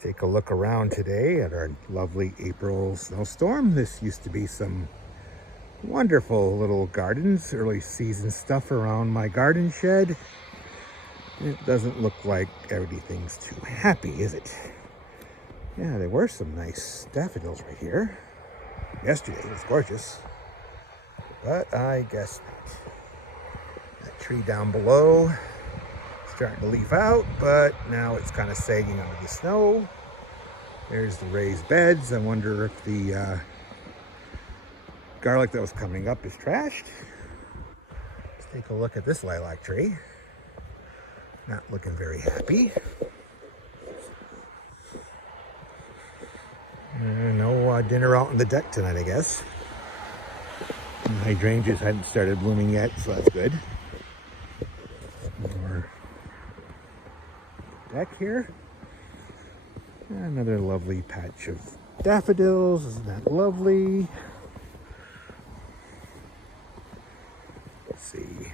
Take a look around today at our lovely April snowstorm. This used to be some wonderful little gardens, early season stuff around my garden shed. It doesn't look like everything's too happy, is it? Yeah, there were some nice daffodils right here. Yesterday it was gorgeous, but I guess not. That tree down below starting to leaf out, but now it's kind of sagging under the snow. There's the raised beds. I wonder if the garlic that was coming up is trashed. Let's take a look at this lilac tree. Not looking very happy. No dinner out on the deck tonight, I guess. And the hydrangeas hadn't started blooming yet, so that's good. More deck here. Another lovely patch of daffodils. Isn't that lovely? Let's see.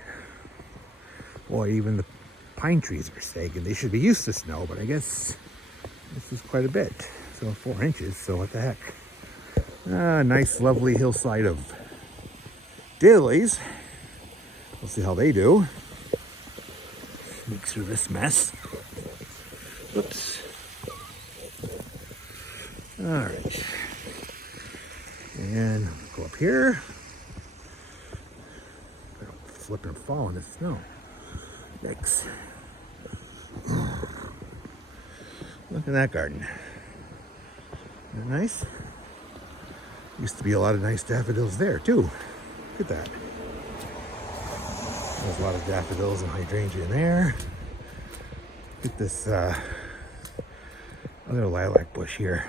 Boy, even the pine trees are sagging. They should be used to snow, but I guess this is quite a bit. So 4 inches, so what the heck. Nice, lovely hillside of daylilies. We'll see how they do. Sneak through this mess. Oops. All right. And go up here. I don't flip and fall in the snow. Yikes. Look at that garden. Isn't that nice? Used to be a lot of nice daffodils there too. Look at that. There's a lot of daffodils and hydrangea in there. Look at this other lilac bush here.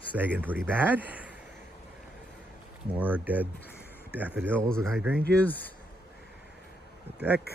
Sagging pretty bad. More dead daffodils and hydrangeas. The deck.